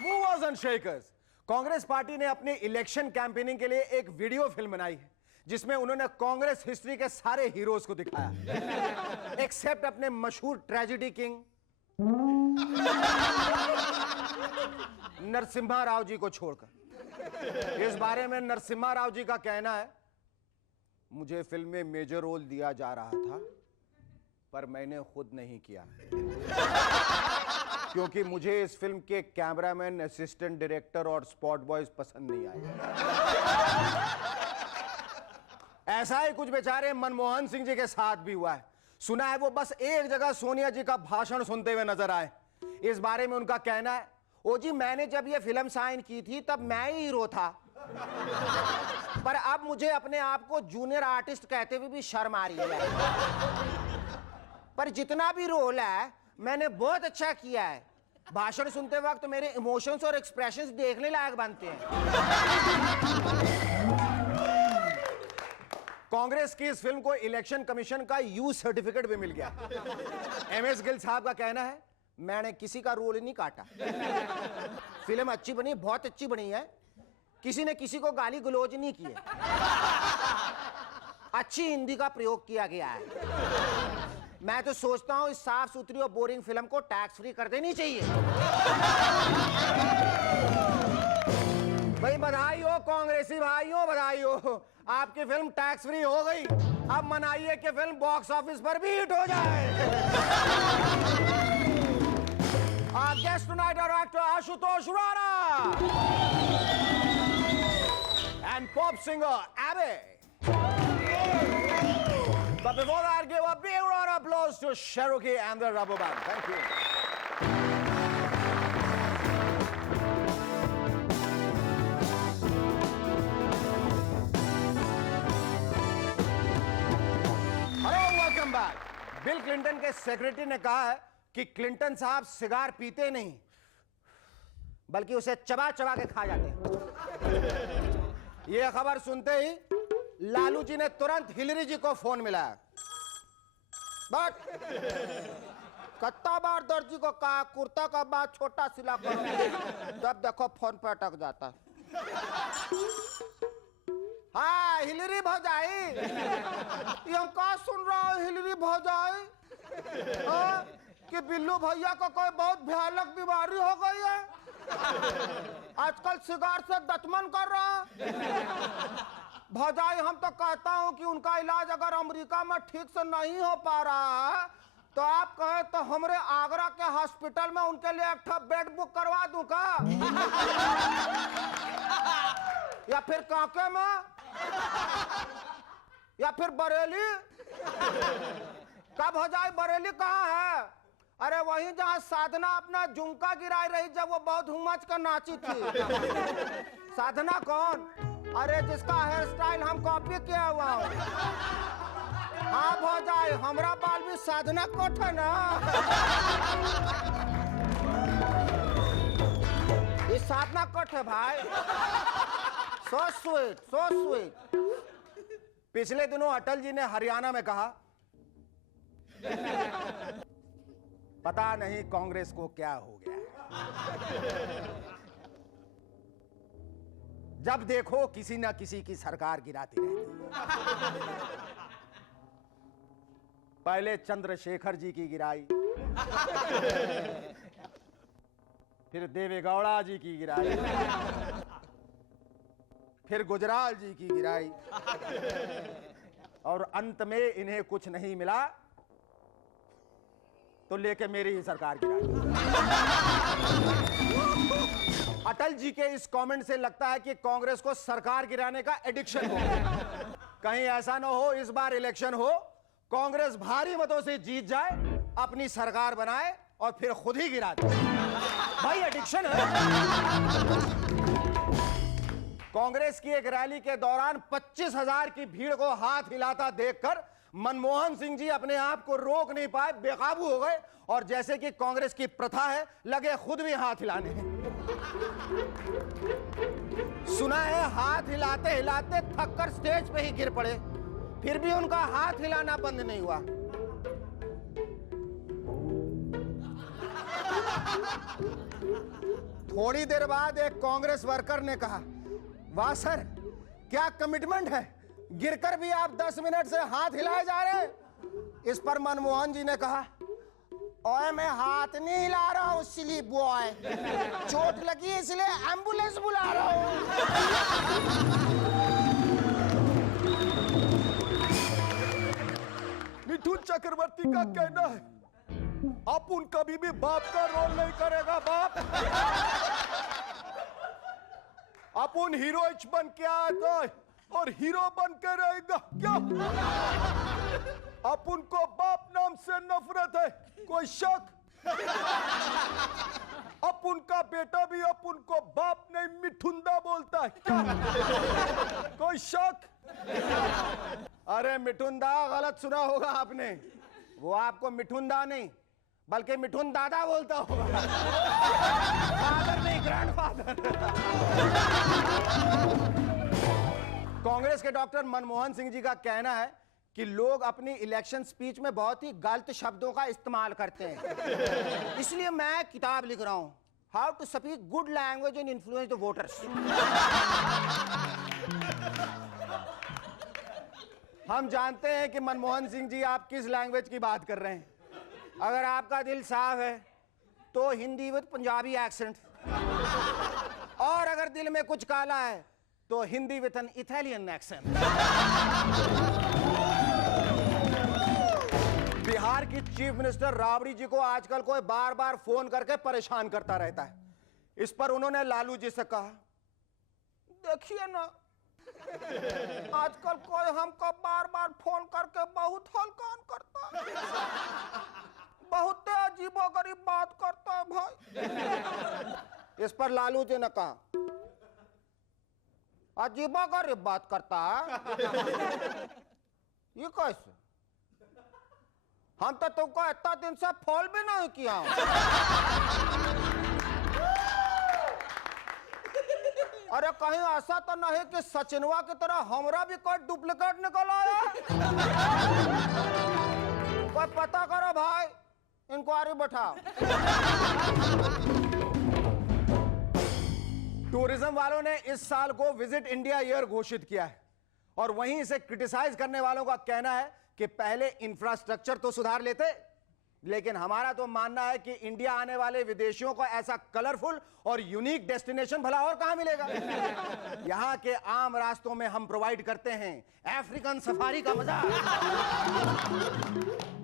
Movers and shakers. Congress party ने अपनी election campaigning के लिए एक वीडियो फिल्म बनाई है जिसमें उन्होंने कांग्रेस हिस्ट्री के सारे हीरोज को दिखाया एक्सेप्ट अपने मशहूर ट्रेजेडी किंग नरसिम्हा राव जी को छोड़कर। इस बारे में नरसिम्हा राव जी का कहना है, मुझे फिल्म में मेजर रोल दिया जा रहा था पर मैंने खुद नहीं किया क्योंकि मुझे इस फिल्म के कैमरामैन, असिस्टेंट डायरेक्टर और स्पॉट बॉयज पसंद नहीं आए। ऐसा ही कुछ बेचारे मनमोहन सिंह जी के साथ भी हुआ है। सुना है वो बस एक जगह सोनिया जी का भाषण सुनते हुए नजर आए। इस बारे में उनका कहना है, ओ जी मैंने जब ये फिल्म साइन की थी तब मैं ही हीरो था पर अब मुझे अपने आप को जूनियर आर्टिस्ट कहते हुए भी शर्म आ रही है। पर जितना भी रोल है मैंने बहुत अच्छा किया है। भाषण सुनते वक्त मेरे इमोशंस और एक्सप्रेशंस देखने लायक बनते हैं। कांग्रेस की इस फिल्म को इलेक्शन कमीशन का यू सर्टिफिकेट भी मिल गया। एमएस गिल साहब का कहना है, मैंने किसी का रोल नहीं काटा, फिल्म अच्छी बनी, बहुत अच्छी बनी है, किसी ने किसी को गाली गलौज नहीं की है, अच्छी हिंदी का प्रयोग किया गया है। मैं तो सोचता हूं इस साफ सुथरी और बोरिंग फिल्म को टैक्स फ्री कर देनी चाहिए। भाई बधाई हो कांग्रेसी भाइयों, बधाई हो, आपकी फिल्म टैक्स फ्री हो गई। अब मनाइए कि फिल्म बॉक्स ऑफिस पर भी हिट हो जाए। Our guest tonight are actor Ashutosh Rana and pop singer Abby. But before that, give a big round of applause to Cherokee and the Rubber Band. Thank you. Hello, welcome back. Bill Clinton के secretary ने कहा है कि Clinton साहब cigar पीते नहीं बल्कि उसे चबा चबा के खा जाते हैं। यह खबर सुनते ही लालू जी ने तुरंत हिलरी जी को फोन मिलाया। बट कत्ता बार दर्जी को कहा कुर्ता का बात छोटा सिला करो, जब देखो फोन पे अटक जाता। हाँ हिलरी भौजाई, ये हम कहा सुन रहा हूँ हिलरी भौजाई कि बिल्लू भैया को कोई बहुत भयानक बीमारी हो गई है, आजकल सिगार से दतमन कर रहा है। भौजाई हम तो कहता हूं कि उनका इलाज अगर अमेरिका में ठीक से नहीं हो पा रहा है तो आप कहें तो हमरे आगरा के हॉस्पिटल में उनके लिए एक बेड बुक करवा दूं का? या फिर कांके में, या फिर बरेली? कब भौजाई बरेली कहाँ है? अरे वहीं जहां साधना अपना झुमका गिराई रही जब वो बहुत हुमच कर नाची थी। साधना कौन? अरे जिसका हेयर स्टाइल हम कॉपी किया हुआ हूं। हाँ भौजाई हमरा बाल भी साधना कोट है ना। ये साधना कोट है भाई। So sweet, so sweet. पिछले दिनों अटल जी ने हरियाणा में कहा, पता नहीं कांग्रेस को क्या हो गया है, जब देखो किसी ना किसी की सरकार गिराती रहती है। पहले चंद्रशेखर जी की गिराई, फिर देवेगौड़ा जी की गिराई, फिर गुजराल जी की गिराई और अंत में इन्हें कुछ नहीं मिला तो लेके मेरी ही सरकार गिराई। अटल जी के इस कमेंट से लगता है कि कांग्रेस को सरकार गिराने का एडिक्शन हो गया। कहीं ऐसा ना हो इस बार इलेक्शन हो, कांग्रेस भारी मतों से जीत जाए, अपनी सरकार बनाए और फिर खुद ही गिरा दे। भाई एडिक्शन है। कांग्रेस की एक रैली के दौरान 25,000 की भीड़ को हाथ हिलाता देखकर मनमोहन सिंह जी अपने आप को रोक नहीं पाए, बेकाबू हो गए और जैसे कि कांग्रेस की प्रथा है लगे खुद भी हाथ हिलाने। सुना है हाथ हिलाते हिलाते थककर स्टेज पे ही गिर पड़े, फिर भी उनका हाथ हिलाना बंद नहीं हुआ। थोड़ी देर बाद एक कांग्रेस वर्कर ने कहा, वाह सर क्या कमिटमेंट है, गिरकर भी आप 10 मिनट से हाथ हिलाए जा रहे हैं। इस पर मनमोहन जी ने कहा, ओए मैं हाथ नहीं हिला रहा हूं सिली बॉय, चोट लगी इसलिए एम्बुलेंस बुला रहा हूं। मिथुन चक्रवर्ती का कहना है, अपुन कभी भी बाप का रोल नहीं करेगा बाप। अपुन हीरोइच बन के आता है और हीरो बन के रहेगा क्या? अपुन को बाप नाम से नफरत है, कोई शक? अपुन का बेटा भी अपुन को बाप नहीं मिठुंदा बोलता है क्या? कोई शक? अरे मिठुंदा गलत सुना होगा आपने, वो आपको मिठुंदा नहीं बल्कि मिठुन दादा बोलता होगा, फादर नहीं ग्रैंडफादर। कांग्रेस के डॉक्टर मनमोहन सिंह जी का कहना है कि लोग अपनी इलेक्शन स्पीच में बहुत ही गलत शब्दों का इस्तेमाल करते हैं, इसलिए मैं किताब लिख रहा हूं, how to speak good language and influence the voters. हम जानते हैं कि मनमोहन सिंह जी आप किस लैंग्वेज की बात कर रहे हैं। अगर आपका दिल साफ है तो हिंदी विद पंजाबी एक्सेंट, और अगर दिल में कुछ काला है तो Hindi with an Italian accent. Bihar की चीफ मिनिस्टर राबड़ी जी को आजकल कोई बार बार फोन करके परेशान करता रहता है। इस पर उन्होंने लालू जी से कहा, देखिए ना आजकल कोई हमको बार बार फोन करके बहुत हल्कान करता है, बहुत अजीबोगरीब बात करता है भाई। इस पर लालू जी ने कहा, अजीबोगरीब बात करता है ये कैसे? हम तो तुमको इतना दिन से फॉल भी नहीं किया। अरे कहीं ऐसा तो नहीं कि सचिनवा की तरह हमरा भी कोई डुप्लीकेट निकल आया? कोई पता करो भाई, इंक्वायरी बैठाओ। टूरिज्म वालों ने इस साल को विजिट इंडिया ईयर घोषित किया है और वहीं इसे क्रिटिसाइज करने वालों का कहना है कि पहले इंफ्रास्ट्रक्चर तो सुधार लेते, लेकिन हमारा तो मानना है कि इंडिया आने वाले विदेशियों को ऐसा कलरफुल और यूनिक डेस्टिनेशन भला और कहां मिलेगा। यहां के आम रास्तों में हम प्रोवाइड करते हैं अफ्रीकन सफारी का मजा,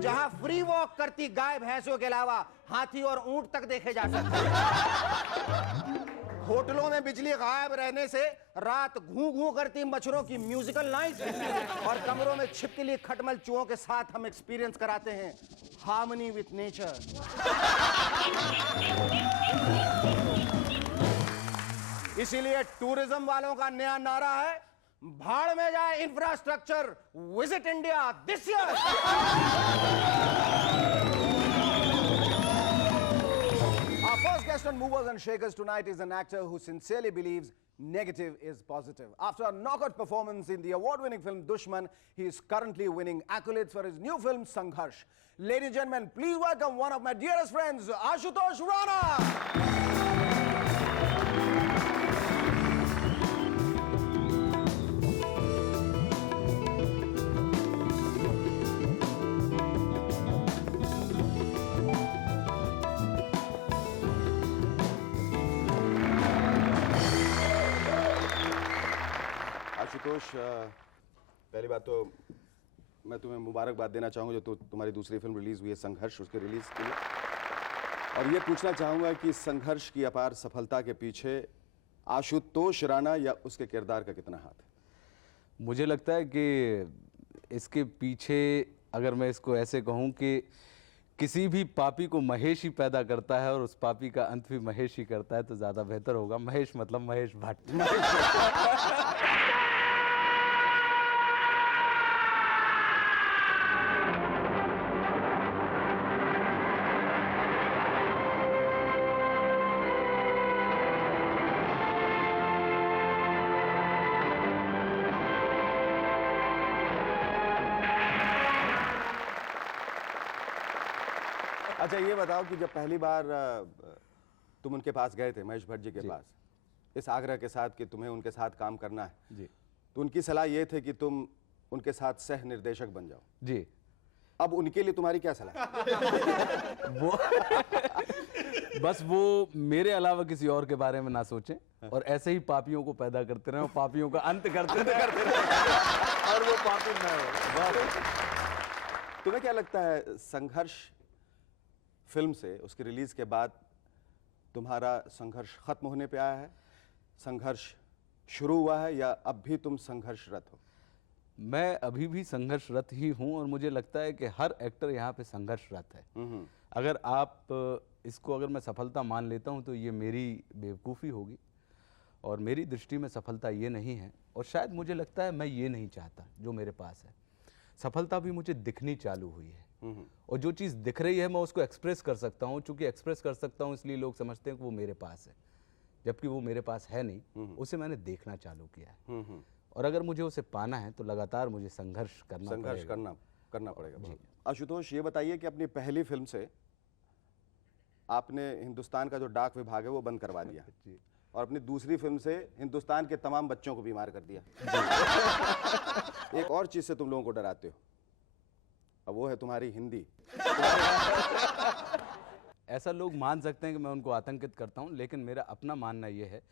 जहां फ्री वॉक करती गाय भैंसों के अलावा हाथी और ऊंट तक देखे जा सकते हैं। होटलों में बिजली गायब रहने से रात घू घू करती मच्छरों की म्यूजिकल नाइट, और कमरों में छिपकली खटमल चूहों के साथ हम एक्सपीरियंस कराते हैं हार्मनी विथ नेचर। इसीलिए टूरिज्म वालों का नया नारा है, भाड़ में जाए infrastructure, visit India this year. Our first guest on Movers and Shakers tonight is an actor who sincerely believes negative is positive. After a knockout performance in the award-winning film Dushman, he is currently winning accolades for his new film Sangharsh. Ladies and gentlemen, please welcome one of my dearest friends, Ashutosh Rana. Ashutosh, पहली बात तो मैं तुम्हें मुबारकबाद देना चाहूँगा जो तुम्हारी दूसरी फिल्म रिलीज़ हुई है संघर्ष, उसके रिलीज़ के लिए, और ये पूछना चाहूँगा कि संघर्ष की अपार सफलता के पीछे आशुतोष राणा या उसके किरदार का कितना हाथ है? मुझे लगता है कि इसके पीछे, अगर मैं इसको ऐसे कहूँ कि किसी भी पापी को महेश ही पैदा करता है और उस पापी का अंत भी महेश ही करता है, तो ज़्यादा बेहतर होगा। महेश मतलब महेश भट्ट। अच्छा ये बताओ कि जब पहली बार तुम उनके पास गए थे, महेश भट्ट जी के पास, इस आग्रह के साथ कि तुम्हें उनके साथ काम करना है, जी तो उनकी सलाह ये थे कि तुम उनके साथ सह निर्देशक बन जाओ। जी। अब उनके लिए तुम्हारी क्या सलाह है? वो बस वो मेरे अलावा किसी और के बारे में ना सोचें और ऐसे ही पापियों को पैदा करते रहें और पापियों का अंत करते रहें और वो पापी ना हो। तुम्हें क्या लगता है संघर्ष फिल्म से, उसकी रिलीज के बाद तुम्हारा संघर्ष खत्म होने पे आया है, संघर्ष शुरू हुआ है, या अब भी तुम संघर्षरत हो? मैं अभी भी संघर्षरत ही हूं और मुझे लगता है कि हर एक्टर यहाँ पे संघर्षरत है। अगर आप इसको अगर मैं सफलता मान लेता हूं तो ये मेरी बेवकूफ़ी होगी और मेरी दृष्टि में सफलता ये नहीं है और शायद मुझे लगता है मैं ये नहीं चाहता जो मेरे पास है। सफलता भी मुझे दिखनी चालू हुई है और जो चीज़ दिख रही है मैं उसको एक्सप्रेस कर सकता हूँ। चूँकि एक्सप्रेस कर सकता हूँ इसलिए लोग समझते हैं कि वो मेरे पास है, जबकि वो मेरे पास है नहीं। उसे मैंने देखना चालू किया है और अगर मुझे उसे पाना है तो लगातार मुझे संघर्ष करना पड़ेगा। आशुतोष, ये बताइए कि अपनी पहली फिल्म से आपने हिंदुस्तान का जो डाक विभाग है वो बंद करवा दिया और अपनी दूसरी फिल्म से हिंदुस्तान के तमाम बच्चों को बीमार कर दिया। एक और चीज से तुम लोगों को डराते हो, अब वो है तुम्हारी हिंदी। ऐसा लोग मान सकते हैं कि मैं उनको आतंकित करता हूं, लेकिन मेरा अपना मानना यह है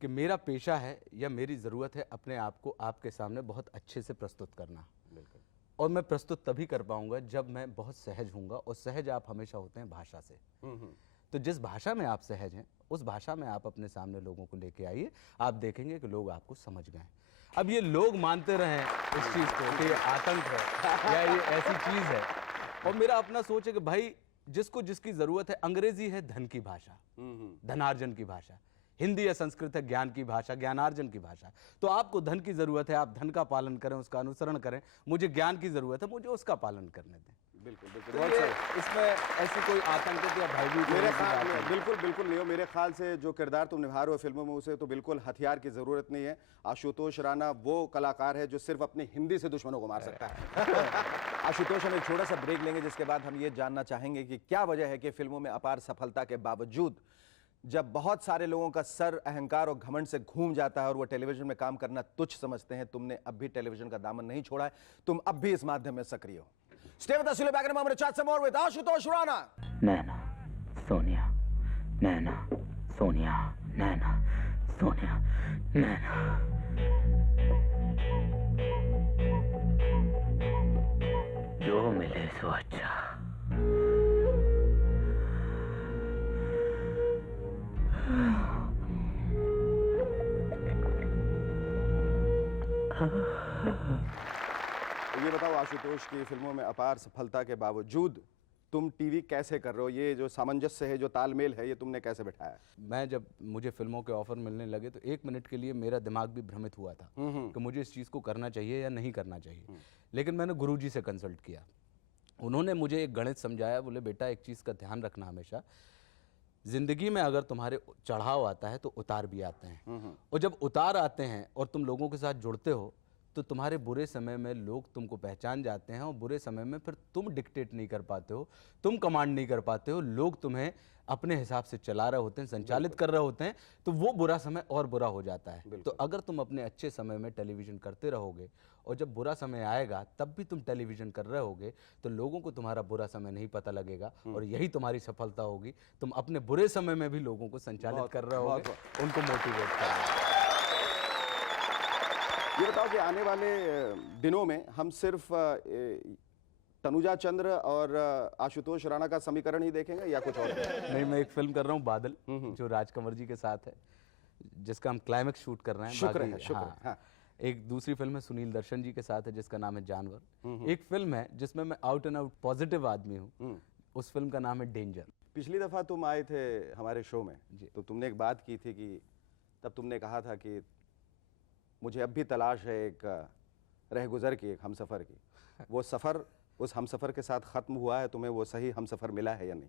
कि मेरा पेशा है या मेरी ज़रूरत है अपने आप को आपके सामने बहुत अच्छे से प्रस्तुत करना। बिल्कुल। और मैं प्रस्तुत तभी कर पाऊंगा जब मैं बहुत सहज हूँगा और सहज आप हमेशा होते हैं भाषा से। तो जिस भाषा में आप सहज हैं उस भाषा में आप अपने सामने लोगों को लेके आइए, आप देखेंगे कि लोग आपको समझ गए। अब ये लोग मानते रहें इस चीज़ को कि ये आतंक है या ये ऐसी चीज़ है, और मेरा अपना सोच है कि भाई जिसको जिसकी ज़रूरत है, अंग्रेजी है धन की भाषा, धनार्जन की भाषा, हिंदी या संस्कृत है ज्ञान की भाषा, ज्ञानार्जन की भाषा। तो आपको धन की ज़रूरत है, आप धन का पालन करें, उसका अनुसरण करें। मुझे ज्ञान की ज़रूरत है, मुझे उसका पालन करने दें। बिल्कुल तो बहुत ये सही। इसमें ऐसी कोई आतंकित या भयभीत मेरे होने की ख्याल बात में नहीं। बिल्कुल नहीं हो। मेरे ख्याल से जो किरदार तुम निभा रहे हो फिल्मों में, उसे तो बिल्कुल हथियार की जरूरत नहीं है। आशुतोष राणा वो कलाकार है जो सिर्फ अपनी हिंदी से दुश्मनों को मार सकता है। आशुतोष, हम एक छोटा सा ब्रेक लेंगे जिसके बाद हम ये जानना चाहेंगे कि क्या वजह है कि फिल्मों में अपार सफलता के बावजूद जब बहुत सारे लोगों का सर अहंकार और घमंड से घूम जाता है और वो टेलीविजन में काम करना तुच्छ समझते हैं, तुमने अब भी टेलीविजन का दामन नहीं छोड़ा है, तुम अब भी इस माध्यम में सक्रिय हो। Stay with us, we'll be back in a moment to chat some more with Ashutosh Rana. नैना सोनिया, नैना सोनिया, नैना सोनिया, नैना। जो मिले सो अच्छा। ये बताओ आशुतोष की फिल्मों में अपार सफलता के बावजूद तुम टीवी कैसे कर रहे हो? ये जो सामंजस्य है, जो तालमेल है, ये तुमने कैसे बिठाया? मैं जब मुझे फिल्मों के ऑफर मिलने लगे तो एक मिनट के लिए मेरा दिमाग भी भ्रमित हुआ था कि मुझे इस चीज़ को करना चाहिए या नहीं करना चाहिए। लेकिन मैंने गुरुजी से कंसल्ट किया, उन्होंने मुझे एक गणित समझाया। बोले बेटा एक चीज़ का ध्यान रखना, हमेशा ज़िंदगी में अगर तुम्हारे चढ़ाव आता है तो उतार भी आते हैं, और जब उतार आते हैं और तुम लोगों के साथ जुड़ते हो तो तुम्हारे बुरे समय में लोग तुमको पहचान जाते हैं और बुरे समय में फिर तुम डिक्टेट नहीं कर पाते हो, तुम कमांड नहीं कर पाते हो, लोग तुम्हें अपने हिसाब से चला रहे होते हैं, संचालित कर रहे होते हैं, तो वो बुरा समय और बुरा हो जाता है। तो अगर तुम अपने अच्छे समय में टेलीविज़न करते रहोगे और जब बुरा समय आएगा तब भी तुम टेलीविज़न कर रहे होगे तो लोगों को तुम्हारा बुरा समय नहीं पता लगेगा और यही तुम्हारी सफलता होगी। तुम अपने बुरे समय में भी लोगों को संचालित कर रहे होगे, उनको मोटिवेट कर रहे होगे। ये बताओ कि आने वाले दिनों में हम सिर्फ तनुजा चंद्र और आशुतोष राणा का समीकरण ही देखेंगे या कुछ और? नहीं, मैं एक फिल्म कर रहा हूँ बादल, जो राज कंवर जी के साथ है, जिसका हम क्लाइमेक्स शूट कर रहे हैं। शुक्र है, बाकी शुक्र है, हाँ। एक दूसरी फिल्म है सुनील दर्शन जी के साथ है जिसका नाम है जानवर। एक फिल्म है जिसमें मैं आउट एंड आउट पॉजिटिव आदमी हूँ, उस फिल्म का नाम है डेंजर। पिछली दफा तुम आए थे हमारे शो में तो तुमने एक बात की थी कि तब तुमने कहा था कि मुझे अब भी तलाश है एक रहगुजर की, एक हमसफ़र की। वो सफ़र उस हमसफ़र के साथ ख़त्म हुआ है, तुम्हें वो सही हमसफ़र मिला है या नहीं?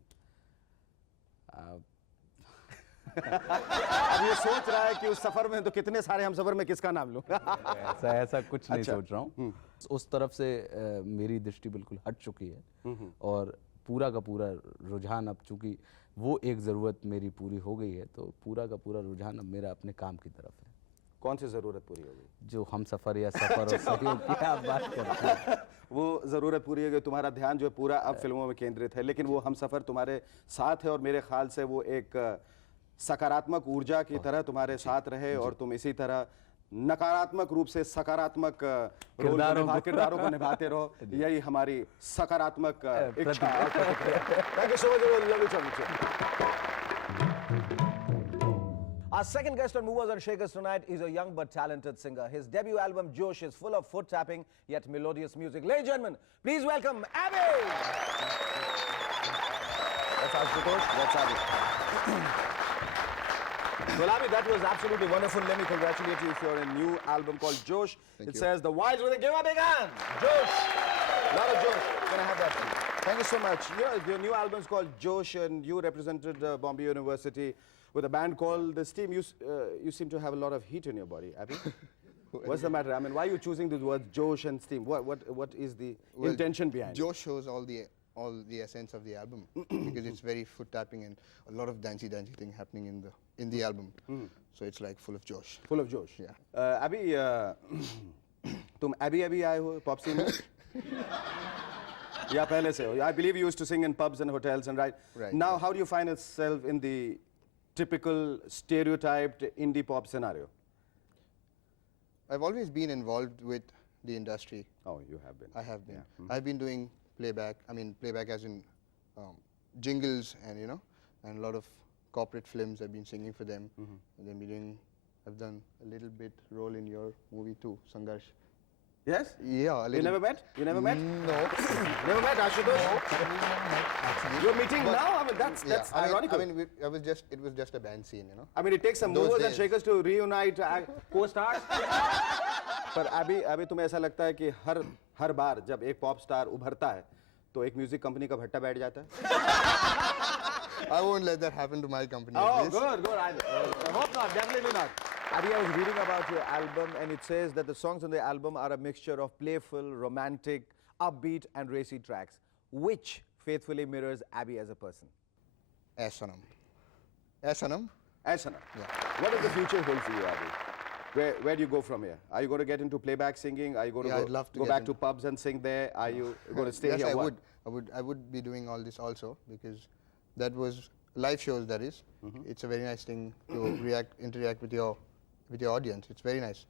अब ये सोच रहा है कि उस सफ़र में तो कितने सारे हमसफ़र में किसका नाम लूँ? ऐसा कुछ नहीं अच्छा। सोच रहा हूँ। उस तरफ से मेरी दृष्टि बिल्कुल हट चुकी है और पूरा का पूरा रुझान अब चूँकि वो एक ज़रूरत मेरी पूरी हो गई है, तो पूरा का पूरा रुझान अब मेरा अपने काम की तरफ है। कौन सी ज़रूरत पूरी हो गई? जो हम सफ़र या सफ़र और सहयोग की आप बात करते हैं, वो ज़रूरत पूरी हो गई, तुम्हारा ध्यान जो है पूरा अब फिल्मों में केंद्रित है, लेकिन वो हम सफ़र तुम्हारे साथ है और मेरे ख्याल से वो एक सकारात्मक ऊर्जा की तरह तुम्हारे साथ रहे और तुम इसी तरह नकारात्मक रूप से सकारात्मक किरदारों को निभाते रहो, यही हमारी सकारात्मक इच्छा है। Thank you so much, it was lovely talking to you. Our second guest on Movers and Shakers tonight is a young but talented singer. His debut album Josh is full of foot tapping yet melodious music. Ladies and gentlemen, please welcome Abby. That's Ashutosh. That's Abby. Well, Abby, that was absolutely wonderful. Let me congratulate you for a new album called Josh. Thank It you. says the Wilds with a give a big hand. Josh. A lot of Josh. Can I have that, please? Thank you so much. You know, your new album is called Josh, and you represented Bombay University with a band called The Steam. You seem to have a lot of heat in your body, Abby. What's the matter? I mean, why are you choosing the words Josh and Steam? What is the intention behind it? Josh shows all the essence of the album because it's very foot tapping and a lot of dancey thing happening in the album. So it's like full of Josh. Full of Josh. Yeah. Abby, तुम Abby आए हो pop scene में? या पहले से हो? I believe you used to sing in pubs and hotels, and right? Right, Now, how do you find yourself in the typical stereotyped indie pop scenario? I've always been involved with the industry. Oh, you have been. I have been. Yeah. I've been doing playback. I mean, playback as in jingles and and a lot of corporate films. I've been singing for them. And then I've done a little bit role in your movie too, Sangharsh. Yes? Yeah, a little. You never met? You never met? No. Never met Ashutosh? Actually. You're meeting But- now? I mean, that's Yeah, ironical. I mean, it was just a band scene, I mean, it takes some Those movers and days. shakers to reunite co-stars. पर अभी तुम्हें ऐसा लगता है कि हर बार जब एक pop star उभरता है तो एक म्यूजिक कंपनी का भट्टा बैठ जाता है? I won't let that happen to my company. Oh, please. good. I hope not. Definitely not. Abby, I was reading about your album, and it says that the songs on the album are a mixture of playful, romantic, upbeat, and racy tracks. Which faithfully mirrors Abby as a person? Asanam. Asanam? Asana. Yeah. What does the future hold for you, Abby? Where do you go from here? Are you going to get into playback singing? Are you going to Yeah, I'd love to go get back into- to pubs and sing there? Are you going to stay Yes, here? I What? would. I would be doing all this also because that was live shows. That is, it's a very nice thing to interact with your audience. It's very nice.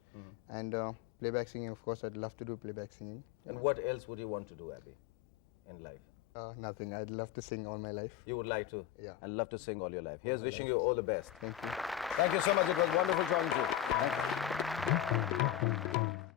And playback singing, of course, I'd love to do playback singing. And what else would you want to do, Abby, in life? Nothing. I'd love to sing all my life. You would like to? Yeah. And love to sing all your life. Here's wishing you all the best. Thank you. Thank you so much. It was wonderful talking to you. Thank you.